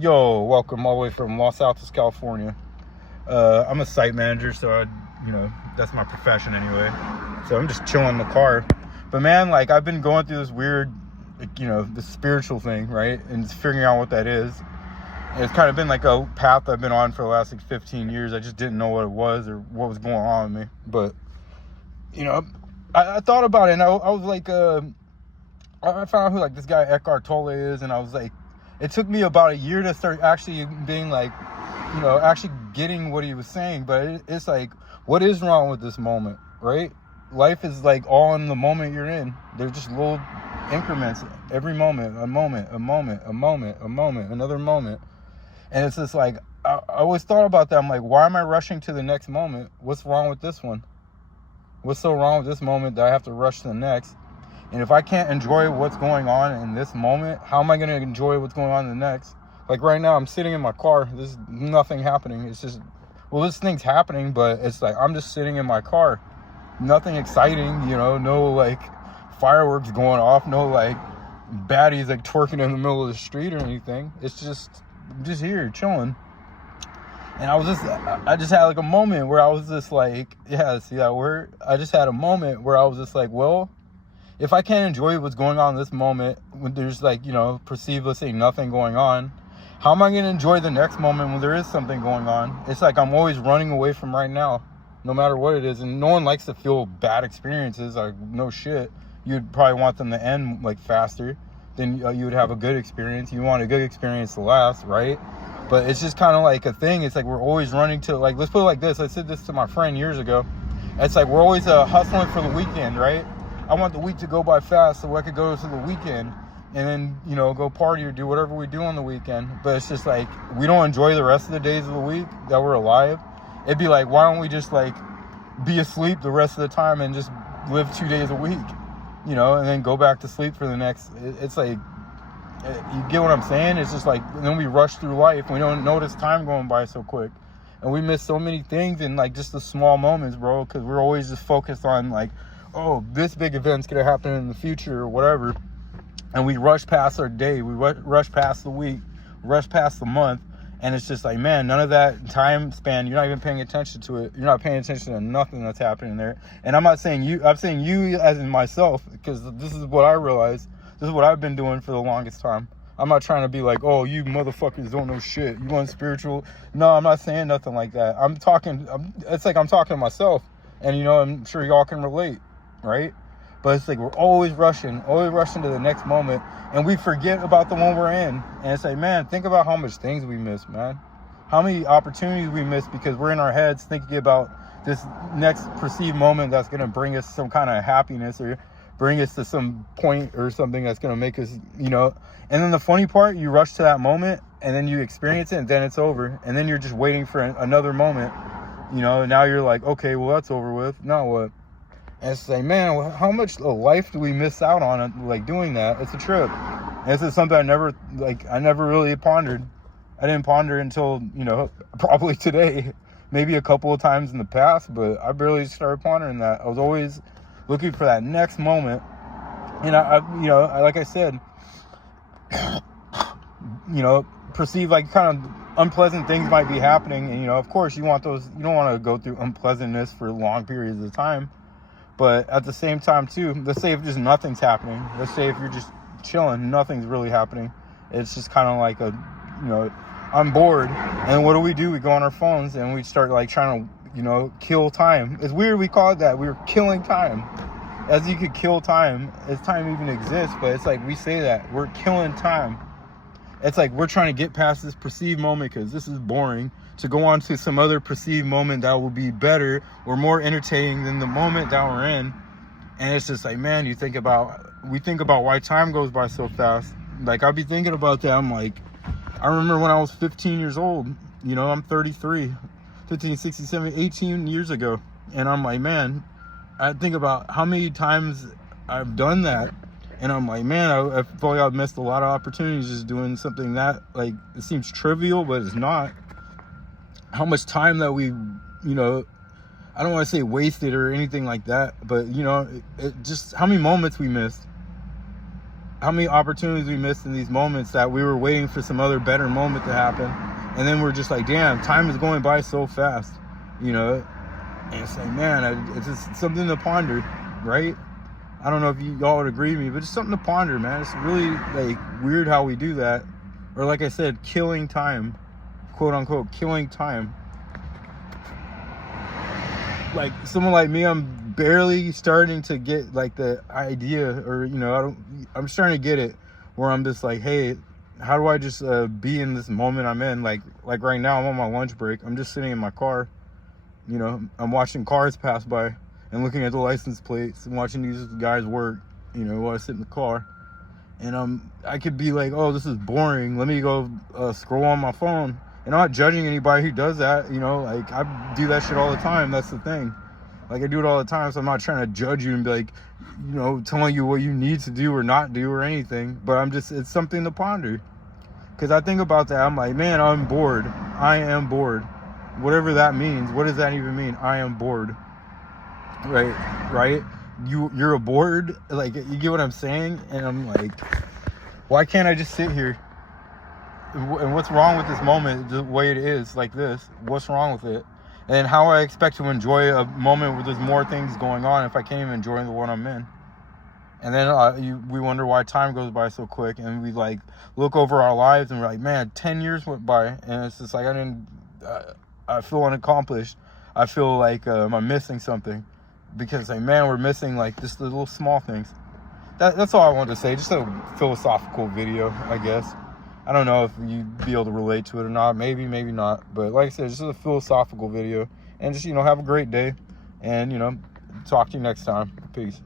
Yo, welcome all the way from Los Altos, California. I'm a site manager, so that's my profession anyway. So I'm just chilling in the car. But man, like I've been going through this weird, this spiritual thing, right? And just figuring out what that is. And it's kind of been like a path I've been on for the last 15 years. I just didn't know what it was or what was going on with me. But, I thought about it, and I was like, I found out who like this guy Eckhart Tolle is, and I was like, it took me about a year to start actually being like, actually getting what he was saying. But it's like, what is wrong with this moment, right? Life is like all in the moment you're in. They're just little increments. Every moment, a moment, a moment, a moment, a moment, another moment. And it's just like, I always thought about that. I'm like, why am I rushing to the next moment? What's wrong with this one? What's so wrong with this moment that I have to rush to the next? And if I can't enjoy what's going on in this moment, how am I going to enjoy what's going on in the next? Like right now, I'm sitting in my car. There's nothing happening. It's just, this thing's happening, but it's like I'm just sitting in my car. Nothing exciting, no like fireworks going off, no like baddies like twerking in the middle of the street or anything. It's just here chilling. And I just had like a moment where I was just like, yeah, see that word? I just had a moment where I was just like, well, if I can't enjoy what's going on in this moment, when there's like, perceived, let's say, nothing going on, how am I going to enjoy the next moment when there is something going on? It's like I'm always running away from right now, no matter what it is. And no one likes to feel bad experiences. Like, no shit. You'd probably want them to end like faster than you would have a good experience. You want a good experience to last, right? But it's just kind of like a thing. It's like we're always running to, like, let's put it like this. I said this to my friend years ago. It's like we're always hustling for the weekend, right? I want the week to go by fast so I could go to the weekend and then, go party or do whatever we do on the weekend. But it's just like, we don't enjoy the rest of the days of the week that we're alive. It'd be like, why don't we just like be asleep the rest of the time and just live 2 days a week, and then go back to sleep for the next, it's like, you get what I'm saying? It's just like, and then we rush through life. We don't notice time going by so quick. And we miss so many things in like just the small moments, bro, because we're always just focused on like, oh, this big event's gonna happen in the future or whatever, and we rush past our day, we rush past the week, rush past the month, and it's just like, man, none of that time span, you're not even paying attention to it. You're not paying attention to nothing that's happening there. And I'm not saying you, I'm saying you as in myself, because this is what I realized. This is what I've been doing for the longest time. I'm not trying to be like, oh, you motherfuckers don't know shit, you want spiritual. No, I'm not saying nothing like that. It's like I'm talking to myself, and I'm sure y'all can relate, right? But it's like we're always rushing to the next moment, and we forget about the one we're in. And it's like, man, think about how much things we miss, man. How many opportunities we miss because we're in our heads thinking about this next perceived moment that's going to bring us some kind of happiness or bring us to some point or something that's going to make us, And then the funny part, you rush to that moment, and then you experience it, and then it's over. And then you're just waiting for another moment, Now you're like, okay, well, that's over with. Now what? And it's like, man, how much life do we miss out on, like, doing that? It's a trip. And this is something I never really pondered. I didn't ponder until, probably today. Maybe a couple of times in the past, but I barely started pondering that. I was always looking for that next moment. And like I said, perceive like kind of unpleasant things might be happening. And, of course you want those, you don't want to go through unpleasantness for long periods of time. But at the same time, too, let's say if just nothing's happening. Let's say if you're just chilling, nothing's really happening. It's just kind of like I'm bored. And what do? We go on our phones and we start like trying to, kill time. It's weird we call it that. We're killing time. As you could kill time, as time even exists. But it's like we say that. We're killing time. It's like we're trying to get past this perceived moment because this is boring, to go on to some other perceived moment that will be better or more entertaining than the moment that we're in. And it's just like, man, we think about why time goes by so fast. Like, I'll be thinking about that. I'm like, I remember when I was 15 years old, I'm 33, 15, 16, 17, 18 years ago. And I'm like, man, I think about how many times I've done that. And I'm like, man, I feel like I've missed a lot of opportunities just doing something that, like, it seems trivial, but it's not. How much time that we, I don't want to say wasted or anything like that, but, it just how many moments we missed. how many opportunities we missed in these moments that we were waiting for some other better moment to happen, and then we're just like, damn, time is going by so fast, you know. And it's like, man, it's just something to ponder, right? I don't know if y'all would agree with me, but it's something to ponder, man. It's really like weird how we do that, or like I said, killing time, quote unquote, killing time. Like someone like me, I'm barely starting to get like the idea, or you know, I'm starting to get it, where I'm just like, hey, how do I just be in this moment I'm in? Like right now, I'm on my lunch break. I'm just sitting in my car, you know, I'm watching cars pass by and looking at the license plates and watching these guys work, you know, while I sit in the car. And I could be like, oh, this is boring. Let me go scroll on my phone. And I'm not judging anybody who does that, you know, like I do that shit all the time. That's the thing. Like I do it all the time, so I'm not trying to judge you and be like, you know, telling you what you need to do or not do or anything. But it's something to ponder. Because I think about that, I'm like, man, I'm bored. I am bored. Whatever that means. What does that even mean? I am bored. Right? You're bored? Like, you get what I'm saying? And I'm like, why can't I just sit here? And what's wrong with this moment the way it is, like this? What's wrong with it? And how I expect to enjoy a moment where there's more things going on if I can't even enjoy the one I'm in? And then we wonder why time goes by so quick, and we like look over our lives and we're like, man, 10 years went by, and it's just like I feel unaccomplished. I feel like I'm missing something, because like, man, we're missing like just the little small things. That's all I wanted to say. Just a philosophical video, I guess. I don't know if you'd be able to relate to it or not. Maybe not. But like I said, just a philosophical video. And just, you know, have a great day. And, you know, talk to you next time. Peace.